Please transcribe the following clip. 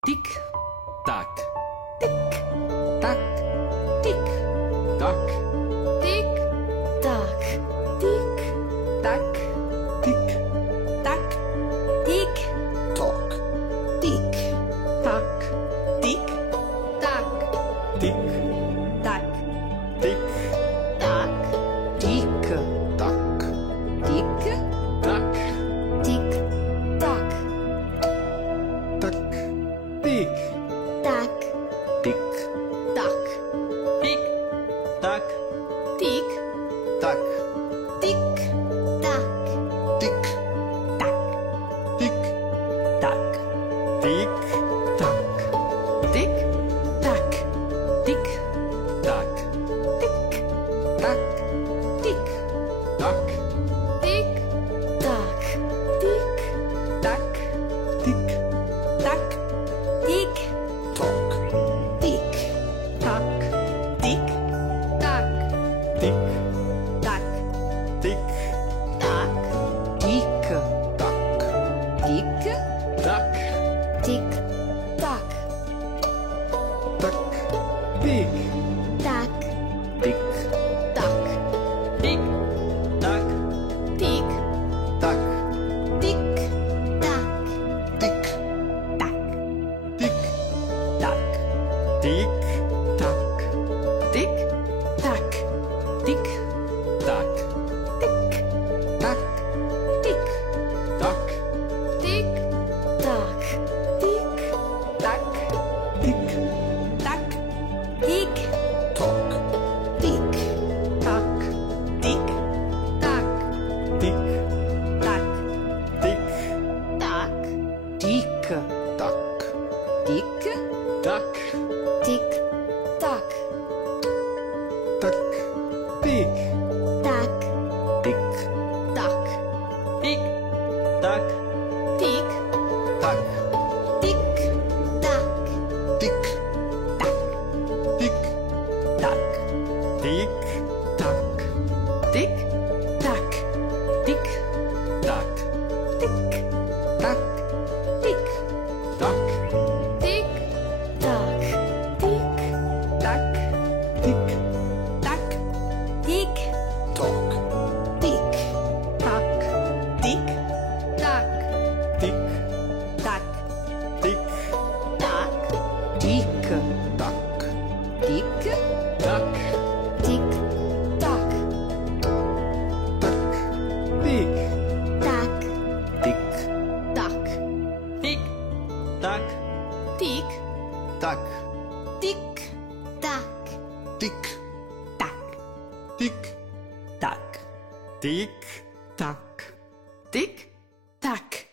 Tik, tak. Tik, Tak, tik, tak. tik, tak, tik, tak, Tik, tak, tik, Tak, tik, tak. tik, tak, Tik, tak, tik. tak, tik, tak, tik, Tak, tik, tak, tak, tik. tak, Tik, tak, tik. Tak, tik, tak, tik, tak, tik, tak, tik, tak, tik. Tak, tik, tak, tik, tak. tik, Tak, tik, tak. tik, tak, tik, tak, Tik, tak, tik, tak, tik, tak. tik, tak, Tik, tak, tik. tak, tik, tak, tik, Tak, tik, tak, tak, tik. tak, Tik, tak, tik. Tak, tik, tak, tik, tak, tik, tak, tik, tak, tik. Tak, tik, tak, tik, tak. tik, Tak, tik, tak. tik, tak, tik, tak, Tik, tak, tik, tak, tik, tak. tik, tak, Tik, tak, tik. tak, tik, tak, tik, Tak, tik, tak, tak, tik. tak, Tik, tak, tik. Tak, tik, tak, tik, tak, tik, tik, tak, tik. Tak, tik, tak, tik, tak. tik, Tak, tik, tak. tik, tak, tik, tak, Tik, tak, tik, tak, tik, tak. tik, tak, Tik, tak, tik. tak, tik, tak, tik, Tak, tik, tak, tik. tak, Tik, tak, tik. Tak, tik, tak, tik, tak, tik, tak, tik, tak, tik. Tak. tik, tak.